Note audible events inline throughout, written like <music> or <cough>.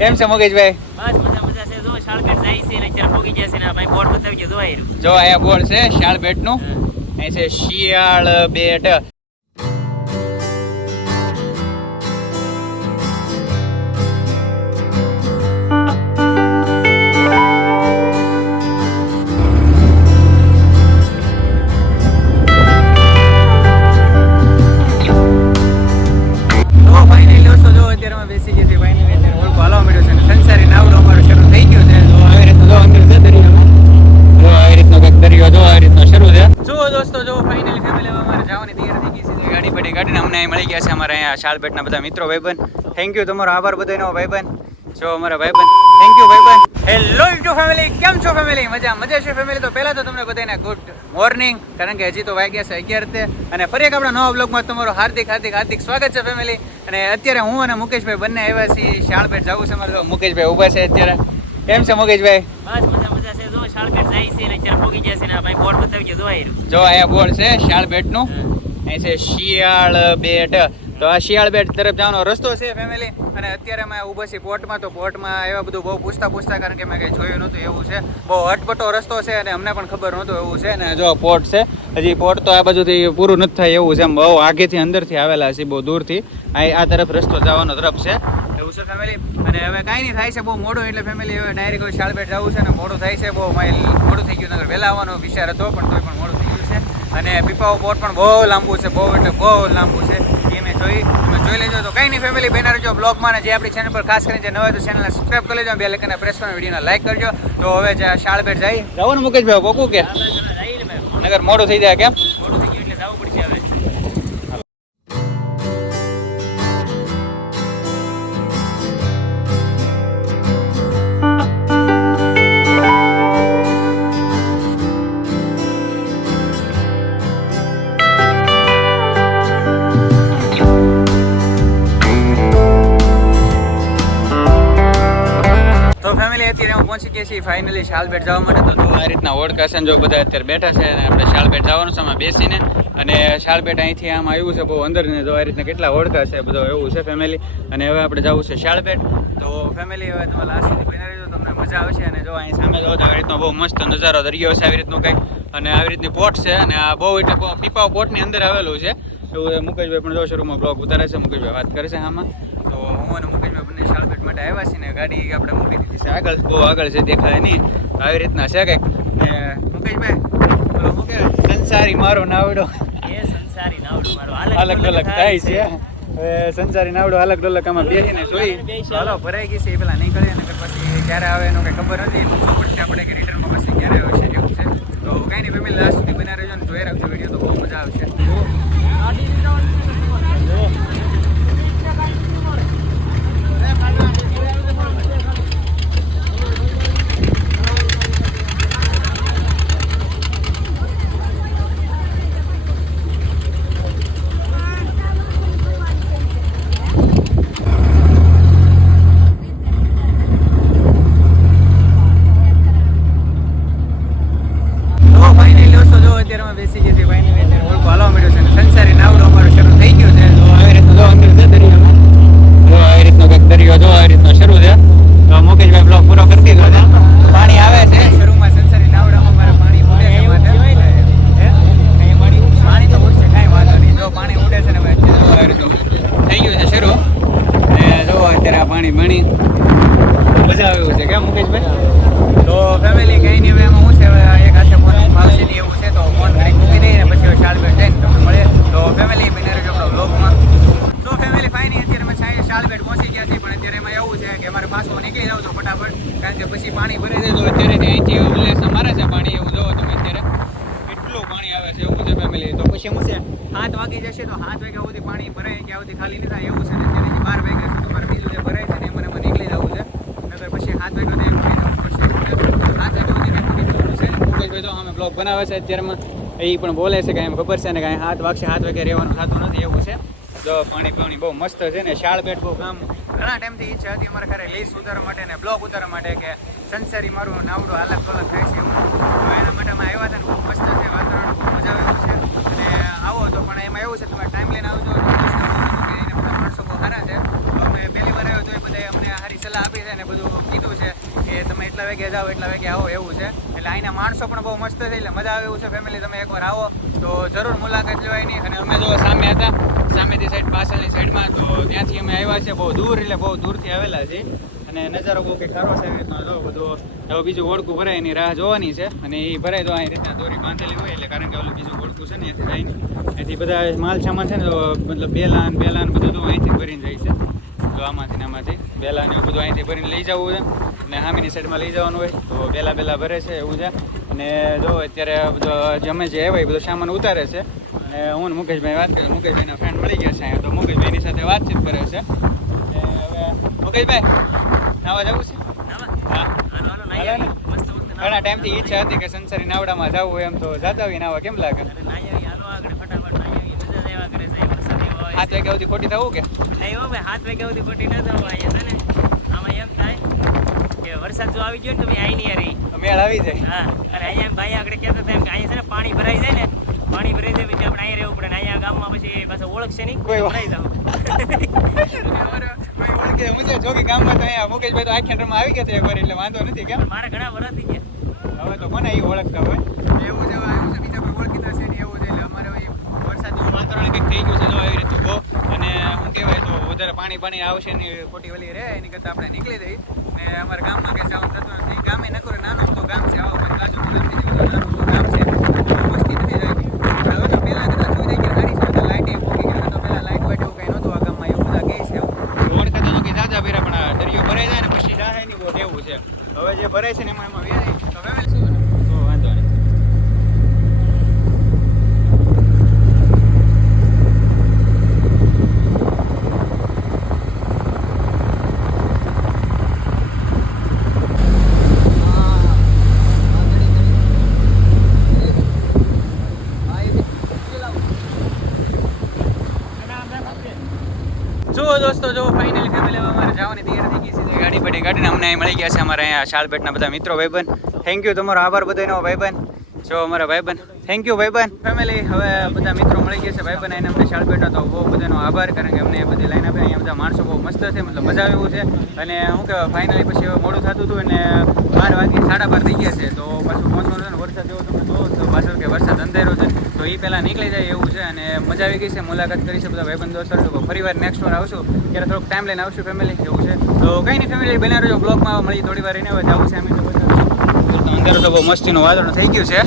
કેમ છે મુકેશભાઈ બસ મજા મજા છે. જો શાળબેટ જાય છે ને અત્યારે પોગી છે ને ભાઈ બોર્ડ બતાવી ગયો જો અહીંયા બોર્ડ છે શાળ બેટનું. અહીં છે શિયાળ બેટ. અમારા બધા મિત્રો ભાઈબંધ. થેન્ક યુ તમારો આભાર બધાનો ભાઈબંધ. જો અમારા ભાઈબંધ થેન્ક યુ ભાઈબંધ. હેલો યુટ્યુબ ફેમિલી કેમ છો ફેમિલી મજા મજા છે ફેમિલી તો પહેલા તો તમને બધાને ગુડ મોર્નિંગ કારણ કે હજી તો વાગ્યા છે અગિયાર તે. અને ફરી એક આપણા નવા બ્લોગમાં તમારું હાર્દિક હાર્દિક હાર્દિક સ્વાગત છે ફેમિલી અને અત્યારે હું અને મુકેશભાઈ બંને આવ્યા છીએ. શાળપેટ જવું છે અમારે તો. મુકેશભાઈ ઊભા છે અત્યારે. કેમ છે મુકેશભાઈ? બસ મજા મજા છે. જો શાળબેટ જાય છે ને અત્યારે પોગી ગયા છે ને ભાઈ બોર્ડ બતાવી ગયો જો આયા બોર્ડ છે શાળનું અહીં છે શિયાળ બેટ તો આ શિયાળ બેટ તરફ જવાનો રસ્તો છે ફેમિલી અને અત્યારે અમે ઊભા છીએ પોર્ટમાં તો પોર્ટમાં એવા બધું બહુ પૂછતા પૂછતા કારણ કે મેં કંઈ જોયું નહોતું, એવું છે. બહુ અટપટો રસ્તો છે અને અમને પણ ખબર નહોતું એવું છે. અને જો પોર્ટ છે, હજી પોર્ટ તો આ બાજુથી પૂરું નથી થાય એવું છે એમ. બહુ આગેથી અંદરથી આવેલા છે, બહુ દૂરથી. આ આ તરફ રસ્તો જવાનો તરફ છે. એવું છે ફેમિલી અને હવે કાંઈ નહીં, થાય છે બહુ મોડું એટલે ફેમિલી હવે ડાયરેક્ટ કોઈ શાળબેટ જવું છે ને મોડું થાય છે. બહુ મોડું થઈ ગયું નગર વહેલા આવવાનો વિચાર હતો, પણ તોય પણ મોડું થઈ ગયું છે. અને પીપાઓ બોટ પણ બહુ લાંબુ છે, બહુ એટલે બહુ લાંબુ છે. જોઈ તમે જોઈ લેજો. તો કંઈ નહીં ફેમિલી બેનર જો બ્લોગમાં ને જે આપણી ચેનલ પર ખાસ કરીને જે નવા તો ચેનલને સબસ્ક્રાઈબ કરી લેજો બે લેકને પ્રેસ કરીને વિડીયોને લાઈક કરજો. તો હવે શાળબેટ જાય. જવું ને મુકેશભાઈ કોકું કે? નગર મોડું થઈ જાય કેમ? પહોંચી છીએ ફાઇનલી શાલબેટ જવા માટે. તો આ રીતના છે જો બધા અત્યારે બેઠા છે અને આપણે શાલબેટ જવાનું છે બેસીને. અને શાલબેટ અહીંથી આમ આવ્યું છે બહુ અંદર ને જો આ રીતના કેટલા ઓળખા છે બધો એવું છે ફેમિલી અને હવે આપણે જવું છે શાલબેટ. તો ફેમિલી હવે તમે લાસ્ટ સુધી બની રહેજો, તમને મજા આવશે. અને જો અહીં સામે જો તો આવી રીતનો બહુ મસ્ત નજારો દરિયો છે, આવી રીતનું કંઈક. અને આવી રીતની પોટ છે, અને આ બહુ એટલે પીપાવ પોટની અંદર આવેલું છે. એ મુકેશભાઈ પણ જો શરૂમાં બ્લોગ ઉતારે છે, મુકેશભાઈ વાત કરે છે આમાં. તો હું અને મુકેશભાઈ માટે આવ્યા છીએ ને ગાડી આપણે મૂકી દીધી છે. આગળ બહુ આગળ છે દેખાય નહીં આવી રીતના છે કંઈક. ને મુકેશભાઈ બોલો શું સંસારી મારો નાવડો. એ સંસારી નાવડો મારું. અલગ અલગ થાય છે. હવે સંસારી નાવડો અલગ અલગ આમાં બેસીને જોઈ. હાલો ભરાઈ ગઈ છે એ પેલા નીકળે અને પછી ક્યારે આવે એનું કંઈ ખબર નથી. પૂછવું પડશે આપણે કે રિટર્નમાં પછી ક્યારે આવશે એવું છે. તો કાંઈ નહીં ફેમિલી લાસ્ટ સુધી બના રહેજો ને જોઈ રાખજો વીડિયો તો બહુ મજા આવશે તો ફાઇનલી દોસ્તો જો અત્યારે અમે બેસી ગયા છીએ ફાઇનલી અત્યારે ઓળખો હાલવા મળ્યો છે અને સંસારી નાવડો અમારો શરૂ થઈ ગયો છે તો આવી રીતનું જો અંદર છે દરિયામાં જો આવી રીતનો કંઈક દરિયો જો આવી રીતનો શરૂ છે તો મુકેશભાઈ બ્લોગ પૂરો કરી દીધો છે પાણી આવે છે શરૂમાં સંસારી નાવડામાં મારે પાણી ઉડે છે માથે હે? અહીં પાણી ઉડશે? પાણી તો ઉડશે કાંઈ વાંધો નહીં જો પાણી ઉડે છે ને ભાઈ અત્યારે જો આવી રીતનું થઈ ગયું છે શરૂ ને જો અત્યારે આ પાણી પાણી મજા આવે એવું છે કેમ મુકેશભાઈ તો ફેમિલી કઈ નહીં હવે એમાં હું છે હવે એક હાથે ફોન ફાવશે નહીં એવું છે તો ફોન ઘડી મૂકી દઈએ ને પછી હવે શાળબેટ જઈને તમને મળે તો ફેમિલી બને રહેજો આપણો બ્લોગમાં તો ફેમિલી ફાઇનલી અત્યારે અમે છાંયે શાળબેટ પહોંચી ગયા છીએ પણ અત્યારે એમાં એવું છે કે અમારે પાસમાં નીકળી જાવ તો ફટાફટ કારણ કે પછી પાણી ભરી દે તો અત્યારે અહીંથી ઉલ્લેસ મારે છે પાણી એવું જોવો તમે અત્યારે. કેટલું પાણી આવે છે એવું છે ફેમિલી તો પછી શું છે, સાત વાગી જશે તો સાત વાગ્યા સુધી પાણી ભરાય ગયા સુધી ખાલી નહીં થાય એવું છે ને અત્યારે બાર વાગ્યા સુધી મારે બીજું જે ભરાય છે ને મને મને નીકળી જવું છે. નગર પછી સાત વાગ્યા સુધી એમ જવું પડશે સાત વાગ્યા સુધી કાંઈ નીકળવું છે. મુકેશભાઈ તો અમે બ્લોગ બનાવે છે અત્યારમાં. એ પણ બોલે છે કાંઈ ખબર છે ને કાંઈ હાથ વાગશે હાથ વાગે રહેવાનું થતું નથી એવું છે. જો પાણી પાણી બહુ મસ્ત છે ને શાળબેટ બહુ કામ. ઘણા ટાઈમથી ઈચ્છા હતી અમારે ખરે લીસ ઉતારવા માટે ને બ્લોગ ઉતારવા માટે કે સંસારી મારું નાવડું અલગ અલગ થાય છે એવું. તો એના માટે અમે આવ્યા હતા ને, બહુ મસ્ત છે, વાતાવરણ ખૂબ મજા આવેલું છે. અને આવો તો, પણ એમાં એવું છે, તમે ટાઈમ લઈને આવજો એને બધા માણસો બહુ સારા છે. તો અમે પહેલી વાર આવ્યો તો એ બધા અમને સારી સલાહ આપી છે અને બધું કીધું છે કે તમે એટલા વાગે જાઓ, એટલા વાગે આવો એવું છે. એટલે અહીંના માણસો પણ બહુ મસ્ત છે, એટલે મજા આવે એવું છે ફેમિલી તમે એકવાર આવો. તો જરૂર મુલાકાત લેવાય નહીં અને અમે જો સામે હતા, સામેથી સાઈડ પાછળની સાઈડમાં તો ત્યાંથી છે, બહુ દૂર એટલે બહુ દૂરથી આવેલા છે. અને નજારો બહુ કંઈક સારો છે, એવી જો બધું હવે બીજું ઓળખું ભરાય, એની રાહ જોવાની છે. અને એ ભરાય તો અહીં રીતના દોરી બાંધેલી હોય એટલે કારણ કે ઓલું બીજું ઓળખું છે ને, એથી જાય એથી બધા માલ સામાન છે ને, તો મતલબ બેલાન બેલાન બધું તો અહીંથી ભરીને જાય છે. તો આમાંથી ને આમાંથી. બેલા ને એવું બધું અહીંથી ભરીને લઈ જવું છે. અને સામેની સાઈડમાં લઈ જવાનું હોય. તો બેલા બેલા ભરે છે, એવું છે. અને જો અત્યારે બધો જમે જે આવે એ બધો સામાન ઉતારે છે. અને હું મુકેશભાઈ વાત કરીએ મુકેશભાઈના ફ્રેન્ડ મળી ગયા છે અહીંયા તો મુકેશભાઈની સાથે વાતચીત કરે છે. હવે મુકેશભાઈ નાવા જવું છે? આવી. ઘણા ટાઈમથી ઈચ્છા હતી કે સંસારી નાવડામાં જવું હોય એમ તો જાતા હોય નાવા કેમ લાગે? આવી. આવ્યા કરે હાથ વાગ્યા સુધી ખોટી થવું કે? નહીં હો ભાઈ, હાથ વાગ્યા સુધી ખોટી ન થવું. અહીંયા છે ને. આમાં એમ થાય કે વરસાદ જો આવી ગયો ને તો ભાઈ આઈ નહીં યાર મેળ આવી જાય. હા. અને અહીંયા ભાઈ આગળ કહેતા હતા એમ કે અહીંયા છે ને પાણી ભરાઈ જાય ને પાણી ભરાઈ જાય પછી આપણે અહીંયા રહેવું પડે. ને અહીંયા ગામમાં પછી પાછા ઓળખશે નહીં. કોઈ ભરાઈ જાવ. મારા ઘણા વરસ થઈ ગયા. હવે તો કોને એ ઓળખતા હોય એવું છે એવું છે બીજા કોઈ ઓળખીતા છે ને એવું છે એટલે અમારે વરસાદનું વાતાવરણ કંઈક થઈ ગયું છે તો આવી રીતનું બહુ અને શું કહેવાય તો વધારે પાણી પાણી આવશે ને ખોટી વલી રહે એની કરતાં આપણે નીકળી જઈએ ને અમારા ગામમાં કંઈ જવાનું થતું નથી. ગામે નકરો નાનો તો ગામ છે આવો. પણ બાજુ નાનું તો ગામ છે વસ્તી નથી જાય પણ હવે તો પહેલાં કરતાં સુવિધા કે સારી છે તો લાઇટ એ મૂકી ગયા તો પહેલાં લાઇટ વાઇટ એવું કંઈ નહોતું આ ગામમાં એવું બધા કહે છે ઓળખાતા તો કે જાજા ભેરા પણ આ દરિયો ભરાઈ જાય ને પછી જાહે નહીં બહુ એવું છે હવે જે ભરાય છે ને એમાં એમાં વેરાય તો હવે તો વાંધો નહીં જુઓ દોસ્તો જો અમારે જવાની તૈયાર થઈ ગઈ છે. ગાડી પડી ગાડીને અમને અહીં મળી ગયા છે અમારે અહીંયા શાળબેટના બધા મિત્રો ભાઈબંધ. થેન્ક યુ તમારો આભાર બધાનો ભાઈબંધ. જો અમારા ભાઈબંધ. થેન્ક યુ ભાઈબંધ. ફેમિલી હવે બધા મિત્રો મળી ગયા છે ભાઈબંધ આવીને અમને શાળબેટનો તો બહુ બધાનો આભાર કારણ કે અમને બધી લાઈન આપી. અહીંયા બધા માણસો બહુ મસ્ત છે, મતલબ મજા આવ્યું છે. અને શું કહેવાય ફાઇનલી પછી મોડું થતું હતું અને બાર વાગે સાડા બાર થઈ ગયા છે. તો પાછું પહોંચવાનું વરસાદ એવો તમે જોવો પાછળ કે વરસાદ અંધેરો છે. તો એ પહેલાં નીકળી જાય એવું છે અને મજા આવી ગઈ છે, મુલાકાત કરી છે બધા ભાઈબંધ તો ફરી વાર નેક્સ્ટ વાર આવશું, ત્યારે થોડોક ટાઈમ લઈને આવશું ફેમિલી એવું છે. તો કંઈ નહીં ફેમિલી બના રહ્યો બ્લોગમાં મળી થોડી વાર એને જવું છે અમે તો અંધારું તો બહુ મસ્તીનું વાતાવરણ થઈ ગયું છે.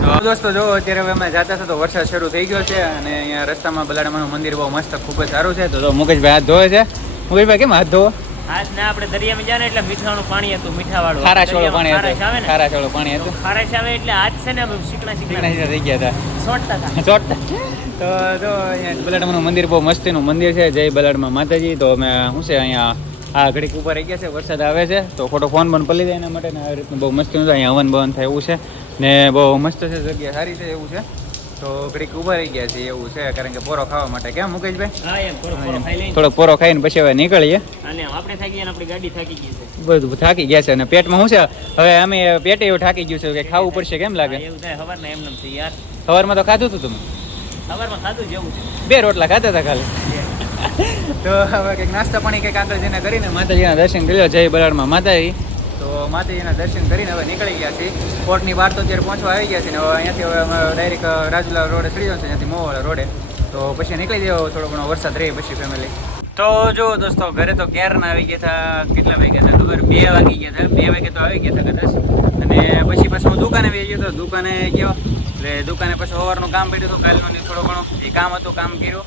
તો દોસ્તો, જો અત્યારે હવે અમે જતા હતા તો વરસાદ શરૂ થઈ ગયો છે અને અહીંયા રસ્તામાં બલાડામાનું મંદિર બહુ મસ્ત, ખૂબ જ સારું છે. તો મુકેશભાઈ હાથ ધોવે છે. મુકેશભાઈ, કેમ હાથ ધોવો? આજ ના આપણે દરિયામાં જાય ને એટલે મીઠાનું પાણી હતું મીઠાવાળું. પાણી હતું. ખારા પાણી હતું. ખારાશ આવે એટલે આજ છે ને આમ શીકણા શીકણા થઈ ગયા હતા. સોટતા હતા. <laughs> ચોટતા તો જો અહીંયા બલાડમાનું મંદિર બહુ મસ્તીનું મંદિર છે. જય બલાડમાં માતાજી. તો અમે શું છે અહીંયા આ ઘડીક ઉપર રહી ગયા છે. વરસાદ આવે છે. તો ખોટો ફોન પણ પલી જાય એના માટે ને આવી રીતનું બહુ મસ્તીનું અહીંયા હવન ભવન થાય એવું છે. ને બહુ મસ્ત છે જગ્યા. સારી છે એવું છે. તો ઘડીક ઊભા રહી ગયા છે એવું છે કારણ કે પોરો ખાવા માટે. કેમ મુકેશભાઈ? હા એમ થોડો ખાઈ લઈને. પોરો ખાઈને પછી હવે નીકળીએ. અને આપણે થાકી ગયા આપણી ગાડી થાકી ગઈ છે. બધું થાકી ગયા છે અને પેટમાં શું છે? હવે અમે પેટે એવું થાકી ગયું છે કે ખાવું પડશે કેમ લાગે? એવું થાય હવાર ને એમ છે યાર. સવારમાં તો ખાધું હતું તમે? સવારમાં ખાધું જેવું છે. બે રોટલા ખાધા હતા ખાલી તો હવે કંઈક નાસ્તા પાણી કંઈક આગળ જઈને કરીને માતાજીના દર્શન કરી લો જય બરાડમાં માતાજી. તો માતાજીના દર્શન કરીને હવે નીકળી ગયા છીએ. કોર્ટની બહાર તો અત્યારે પહોંચવા આવી ગયા છે ને હવે અહીંયાથી હવે અમે ડાયરેક્ટ રાજુલા રોડે ચડી જવાનું છે ત્યાંથી મોવાળા રોડે. તો પછી નીકળી જાવ થોડો ઘણો વરસાદ રહે પછી ફેમિલી તો જો દોસ્તો, ઘરે તો ક્યારના આવી ગયા હતા કેટલા વાગ્યા હતા ખબર? બે વાગી ગયા હતા બે વાગે તો આવી ગયા હતા કદાચ. અને પછી પાછું હું દુકાને આવી ગયો હતો દુકાને ગયો. એટલે દુકાને પછી સવારનું કામ પડ્યું હતું, કાલનું થોડું ઘણું. એ કામ હતું, કામ કર્યું.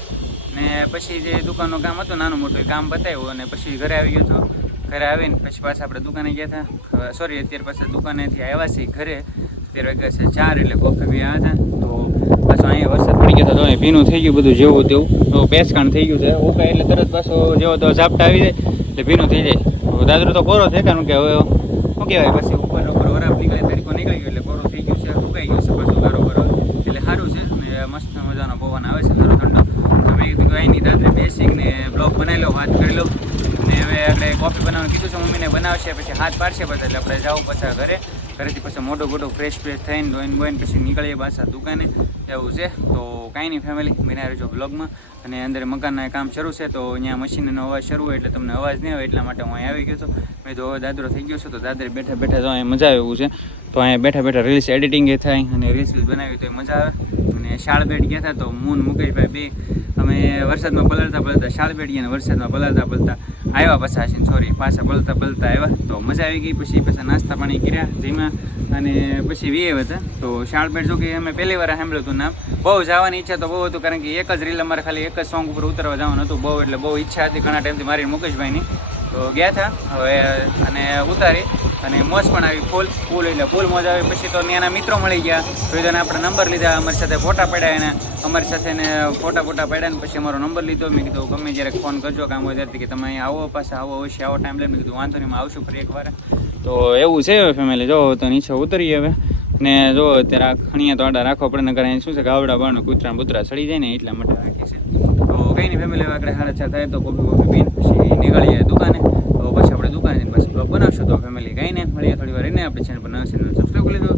ને પછી જે દુકાનનું કામ હતું, નાનું મોટું, એ કામ બતાવ્યું અને પછી ઘરે આવી ગયો હતો ઘરે આવીને પછી પાછા આપણે દુકાને ગયા હતા સોરી અત્યારે પાછા દુકાનેથી આવ્યા છીએ ઘરે. અત્યારે વાગ્યા છે ચાર એટલે કોફી પી આવ્યા હતા. તો પાછો અહીંયા વરસાદ પડી ગયો હતો ભીનું થઈ ગયું બધું જેવું તેવું. તો પેસકાણ થઈ ગયું છે. ઓકે એટલે તરત પાછો જેવો તો ઝાપટા આવી જાય એટલે ભીનું થઈ જાય. દાદરો તો કોરો છે કારણ કે હવે, શું કહેવાય, પછી ઉપર ઉપર વરાપ નીકળે તરીકો નીકળી ગયો એટલે કોરો થઈ ગયું છે ઉકાઈ ગયું છે પાછું ગારો ગારો એટલે સારું છે અને મસ્ત મજાનો પવન આવે છે સારો ઠંડો તો મેં કીધું કે અહીંની રાત્રે બેસીને બ્લોગ બનાવી લો વાત કરી લો ને હવે આપણે કોફી બનાવવાનું કીધું છે, મમ્મીને બનાવશે, પછી હાથ પાડશે બધા, એટલે આપણે જાવું પાછા ઘરે. ઘરેથી પછી મોટું મોટું ફ્રેશ ફ્રેશ થઈને ધોઈને બોઈને પછી નીકળીએ પાછા દુકાને. એવું છે. તો કાંઈ નહીં ફેમિલી બિના રહેજો બ્લોગમાં અને અંદર મકાનના કામ શરૂ છે, તો અહીંયા મશીનનો અવાજ શરૂ હોય એટલે તમને અવાજ નહીં આવે, એટલા માટે હું અહીં આવી ગયો હતો મેં તો હવે દાદરો થઈ ગયો છું, તો દાદરે બેઠા બેઠા જો અહીંયા મજા આવે એવું છે. તો અહીંયા બેઠા બેઠા રીલ્સ એડિટિંગ એ થાય અને રીલ્સ બનાવી તો મજા આવે. અને શાળબેટ ગયા હતા, તો મૂન મુકેશભાઈ બે અમે વરસાદમાં પલળતા પલળતા ગયા અને વરસાદમાં પલળતા પલળતા આવ્યા પાછા છે સોરી પાછા પલતા પલતા આવ્યા. તો મજા આવી ગઈ, પછી પાછા નાસ્તા પાણી કર્યા જેમાં અને પછી વીએ હતા તો. શાળબેટ જો કે અમે પહેલી વાર સાંભળ્યું હતું નામ. બહુ જવાની ઈચ્છા તો બહુ હતું, કારણ કે એક જ રીલ અમારે ખાલી એક જ સોંગ ઉપર ઉતરવા જવાનું હતું. બહુ એટલે બહુ ઈચ્છા હતી ઘણા ટાઈમથી મારી મુકેશભાઈની. તો ગયા હતા હવે અને ઉતારી અને મોજ પણ આવી, ફૂલ ફૂલ એટલે ફૂલ મોજ આવી. પછી તો ત્યાંના મિત્રો મળી ગયા, તો એને આપણે નંબર લીધા, અમારી સાથે ફોટા પડ્યા એને. અમારી સાથે એને ફોટા ફોટા પડ્યા ને પછી અમારો નંબર લીધો. મેં કીધું, ગમે જ્યારે ફોન કરજો, કામ હોય ત્યારથી કે તમે અહીંયા આવો પાછા, આવો અવશ્ય આવો ટાઈમ લઈને કીધું, વાંધો નહીં આવશું ફરી એકવાર. તો એવું છે હવે ફેમિલી જો, તો નીચે ઉતરીએ હવે. ને જો, અત્યારે આ ખણીયા તો આડા રાખો પડે નગર અહીં શું છે, ગાવડા બાણ કૂતરા બુતરા સડી જાય ને એટલા માટે રાખી છે તો કંઈ નહીં ફેમિલી આગળ સાડા ચાર થાય તો કોફી કોફી પીને પછી નીકળીએ દુકાને, તો પછી આપણે દુકાને પછી બ્લોગ બનાવશું. તો ફેમિલી કંઈ નહીં મળીએ થોડી વાર રહીને, આપણે ચેનલ પર નવા ચેનલ સબસ્ક્રાઈબ કરી લીધો